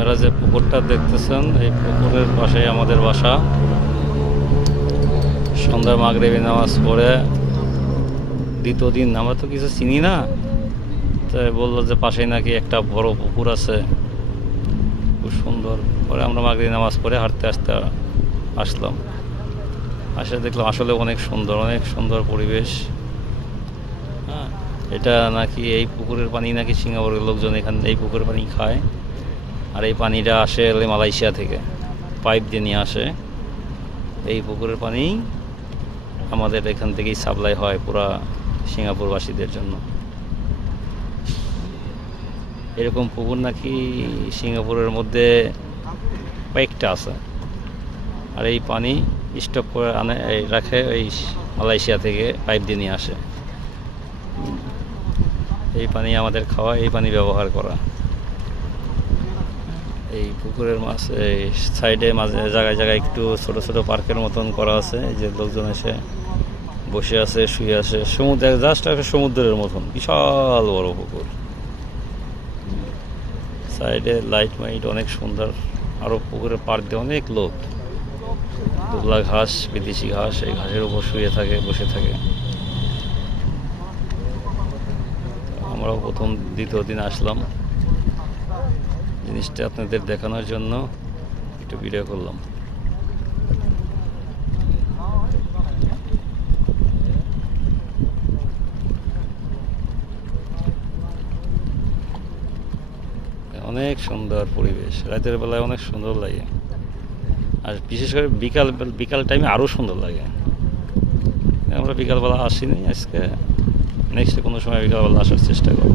আপনারা যে পুকুরটা দেখতেছেন এই পুকুরের পাশেই আমাদের বাসা। সন্ধ্যা মাগরিবি নামাজ পড়ে দ্বিতীয় দিন আমরা তো কিছু চিনি না, তাই বললো যে পাশেই নাকি একটা বড় পুকুর আছে, খুব সুন্দর। পরে আমরা মাগরিবি নামাজ পড়ে হাঁটতে আসলাম, আসে দেখলাম আসলে অনেক সুন্দর পরিবেশ। হ্যাঁ, এটা নাকি এই পুকুরের পানি নাকি সিঙ্গাপুরের লোকজন এখানে এই পুকুরের পানি খায়, আর এই পানিটা আসে মালয়েশিয়া থেকে পাইপ দিয়ে নিয়ে আসে। এই পুকুরের পানি আমাদের এখান থেকেই সাপ্লাই হয় পুরা সিঙ্গাপুরবাসীদের জন্য। এরকম পুকুর নাকি সিঙ্গাপুরের মধ্যে কয়েকটা আছে, আর এই পানি স্টক করে রাখে ওই মালয়েশিয়া থেকে পাইপ দিয়ে নিয়ে আসে। এই পানি আমাদের খাওয়া, এই পানি ব্যবহার করা। এই পুকুরের মাছ এই সাইডে মাঝে জায়গায় একটু ছোট ছোট পার্কের মতন করা আছে, এই যে লোকজন এসে বসে আছে, শুয়ে আছে। সমুদ্র জাস্ট একটা সমুদ্রের মতন বিশাল বড় পুকুর, সাইডে লাইট মাইট অনেক সুন্দর। আরও পুকুরের পাড় দিয়ে অনেক লোক দুবলা ঘাস, বিদেশি ঘাস, এই ঘাসের উপর শুয়ে থাকে, বসে থাকে। আমরাও দ্বিতীয় দিন আসলাম, জিনিসটা আপনাদের দেখানোর জন্য একটু ভিডিও করলাম। অনেক সুন্দর পরিবেশ, রাতের বেলায় অনেক সুন্দর লাগে, আর বিশেষ করে বিকাল টাইমে আরও সুন্দর লাগে। আমরা বিকালবেলা আসিনি আজকে, নেক্সট কোনো সময় বিকালবেলা আসার চেষ্টা করব।